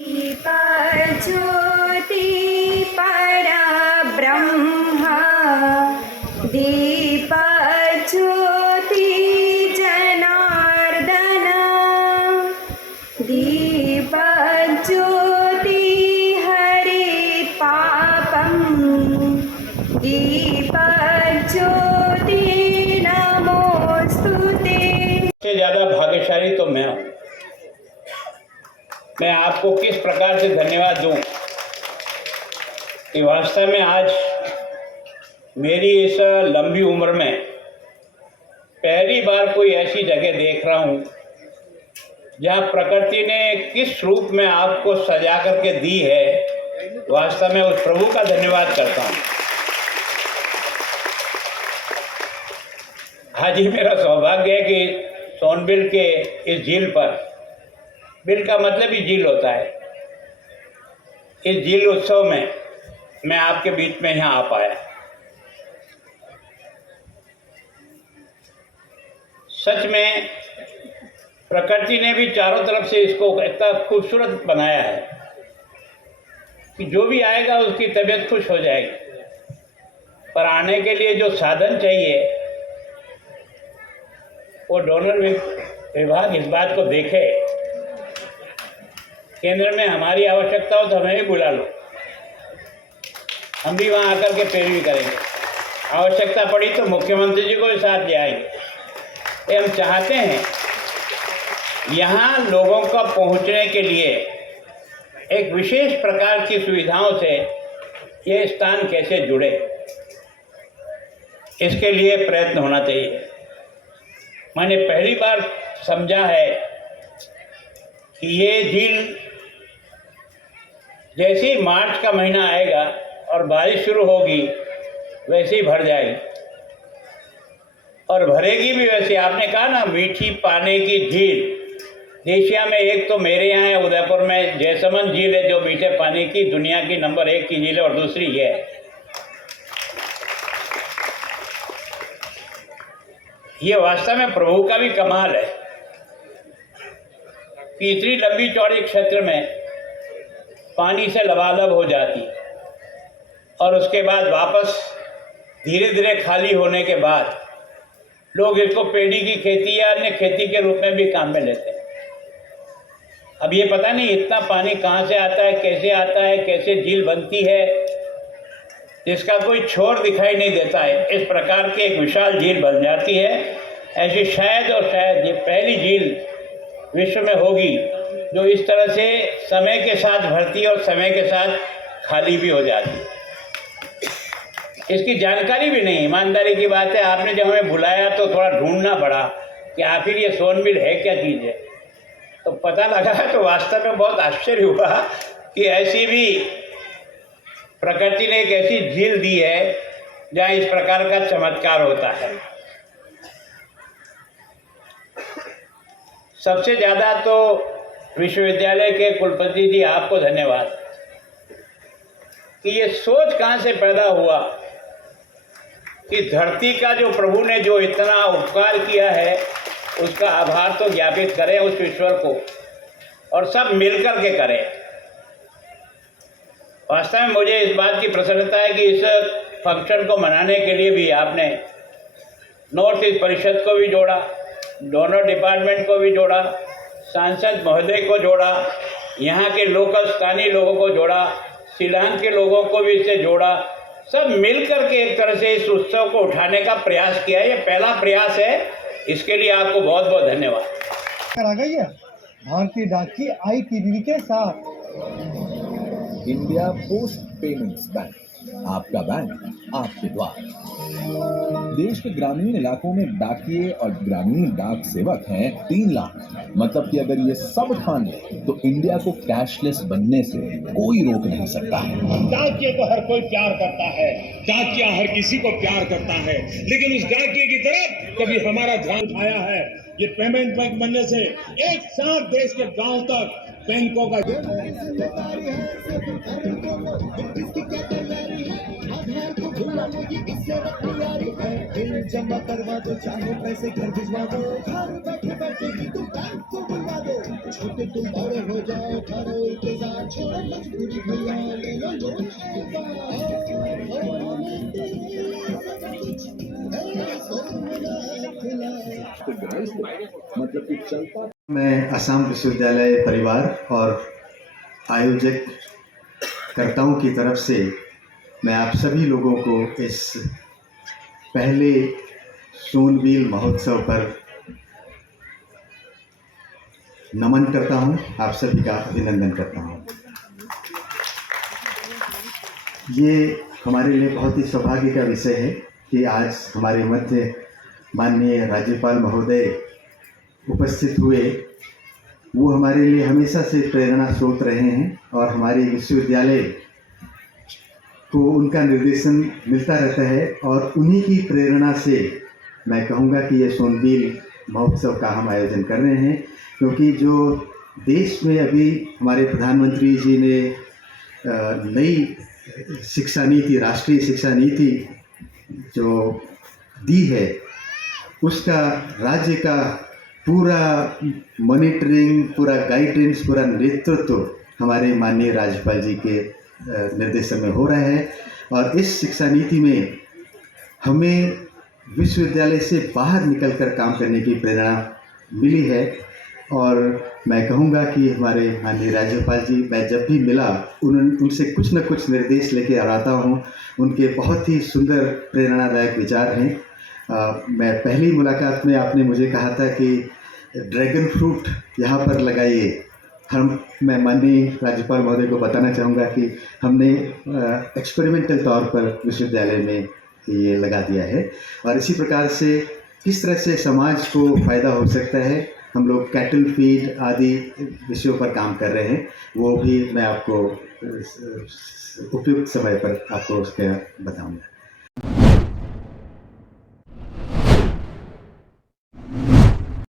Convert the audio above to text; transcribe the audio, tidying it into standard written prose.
दीपज्योति परब्रह्म दीपज्योति जनार्दन दीपज्योति हरे पापं दीपज्योति नमोस्तुते। सबसे ज़्यादा भाग्यशाली तो मैं आपको किस प्रकार से धन्यवाद दूं कि वास्तव में आज मेरी इस लंबी उम्र में पहली बार कोई ऐसी जगह देख रहा हूं जहां प्रकृति ने किस रूप में आपको सजा करके दी है। वास्तव में उस प्रभु का धन्यवाद करता हूं। आज ही मेरा सौभाग्य है कि सोनबिल के इस झील पर, बिल का मतलब ही झील होता है, इस झील उत्सव में मैं आपके बीच में यहाँ आ पाया। सच में प्रकृति ने भी चारों तरफ से इसको इतना खूबसूरत बनाया है कि जो भी आएगा उसकी तबीयत खुश हो जाएगी। पर आने के लिए जो साधन चाहिए वो डोनर विभाग इस बात को देखे। केंद्र में हमारी आवश्यकता हो तो हमें भी बुला लो, हम भी वहाँ आकर के पैरवी करेंगे। आवश्यकता पड़ी तो मुख्यमंत्री जी को भी साथ ले आएंगे। हम चाहते हैं यहाँ लोगों का पहुँचने के लिए एक विशेष प्रकार की सुविधाओं से ये स्थान कैसे जुड़े, इसके लिए प्रयत्न होना चाहिए। मैंने पहली बार समझा है कि ये झील जैसे ही मार्च का महीना आएगा और बारिश शुरू होगी वैसे ही भर जाएगी, और भरेगी भी वैसे। आपने कहा ना मीठी पानी की झील, एशिया में एक तो मेरे यहाँ है उदयपुर में जयसमंद झील है जो मीठे पानी की दुनिया की नंबर 1 की झील है, और दूसरी ये है। ये वास्तव में प्रभु का भी कमाल है कि इतनी लंबी चौड़ी क्षेत्र में पानी से लबालब हो जाती, और उसके बाद वापस धीरे धीरे खाली होने के बाद लोग इसको पेड़ी की खेती या अन्य खेती के रूप में भी काम में लेते हैं। अब ये पता नहीं इतना पानी कहाँ से आता है, कैसे आता है, कैसे झील बनती है, जिसका कोई छोर दिखाई नहीं देता है। इस प्रकार की एक विशाल झील बन जाती है। ऐसी शायद और शायद ये पहली झील विश्व में होगी जो इस तरह से समय के साथ भरती और समय के साथ खाली भी हो जाती। इसकी जानकारी भी नहीं, ईमानदारी की बात है। आपने जब हमें बुलाया तो थोड़ा ढूंढना पड़ा कि आखिर ये सोनबिल है क्या चीज़ है, तो पता लगा तो वास्तव में बहुत आश्चर्य हुआ कि ऐसी भी प्रकृति ने एक ऐसी झील दी है जहाँ इस प्रकार का चमत्कार होता है। सबसे ज़्यादा तो विश्वविद्यालय के कुलपति जी आपको धन्यवाद कि ये सोच कहाँ से पैदा हुआ कि धरती का जो प्रभु ने जो इतना उपकार किया है उसका आभार तो ज्ञापित करें उस ईश्वर को, और सब मिलकर के करें। वास्तव में मुझे इस बात की प्रसन्नता है कि इस फंक्शन को मनाने के लिए भी आपने नॉर्थ ईस्ट परिषद को भी जोड़ा, डोनर डिपार्टमेंट को भी जोड़ा, सांसद महोदय को जोड़ा, यहाँ के लोकल स्थानीय लोगों को जोड़ा, शिलांग के लोगों को भी इससे जोड़ा। सब मिलकर के एक तरह से इस उत्सव को उठाने का प्रयास किया। ये पहला प्रयास है, इसके लिए आपको बहुत बहुत धन्यवाद। आ गई है भारतीय डाक की IPPB के साथ। इंडिया पोस्ट पेमेंट्स बैंक, आपका बैंक आपके द्वार। देश के ग्रामीण इलाकों में डाकिये और ग्रामीण डाक सेवक हैं 3 लाख। मतलब कि अगर ये सब ठान ले तो इंडिया को कैशलेस बनने से कोई रोक नहीं सकता है। डाकिये को हर कोई प्यार करता है, डाकिया हर किसी को प्यार करता है, लेकिन उस डाकिये की तरफ कभी हमारा ध्यान उठाया है। ये पेमेंट बैंक बनने से एक साथ देश के गांव तक बैंकों का जमा करवा दो, चाहे पैसे घर भिजवा दो, घर बैठे बैठे ही तुम बैंक को बुलवा दो। छोटे तुम बड़े हो जाओ, करो इंतजार। मतलब कि चलता मैं असम विश्वविद्यालय परिवार और आयोजक कर्ताओं की तरफ से मैं आप सभी लोगों को इस पहले सोनबील महोत्सव पर नमन करता हूं, आप सभी का अभिनंदन करता हूं। ये हमारे लिए बहुत ही सौभाग्य का विषय है कि आज हमारे मध्य माननीय राज्यपाल महोदय उपस्थित हुए। वो हमारे लिए हमेशा से प्रेरणा स्रोत रहे हैं और हमारे विश्वविद्यालय को उनका निर्देशन मिलता रहता है और उन्हीं की प्रेरणा से मैं कहूँगा कि ये सोनबील महोत्सव का हम आयोजन कर रहे हैं, क्योंकि जो देश में अभी हमारे प्रधानमंत्री जी ने नई शिक्षा नीति, राष्ट्रीय शिक्षा नीति जो दी है, उसका राज्य का पूरा मॉनिटरिंग, पूरा गाइडेंस, पूरा नेतृत्व हमारे माननीय राज्यपाल जी के निर्देशन में हो रहा है। और इस शिक्षा नीति में हमें विश्वविद्यालय से बाहर निकलकर काम करने की प्रेरणा मिली है। और मैं कहूँगा कि हमारे माननीय राज्यपाल जी, मैं जब भी मिला उनसे कुछ न कुछ निर्देश लेके आता हूँ। उनके बहुत ही सुंदर प्रेरणादायक विचार हैं। मैं पहली मुलाकात में आपने मुझे कहा था कि ड्रैगन फ्रूट यहाँ पर लगाइए। मैं माननीय राज्यपाल महोदय को बताना चाहूँगा कि हमने एक्सपेरिमेंटल तौर पर विश्वविद्यालय में ये लगा दिया है। और इसी प्रकार से किस तरह से समाज को फ़ायदा हो सकता है, हम लोग कैटल फीड आदि विषयों पर काम कर रहे हैं, वो भी मैं आपको उपयुक्त समय पर आपको उसका बताऊँगा।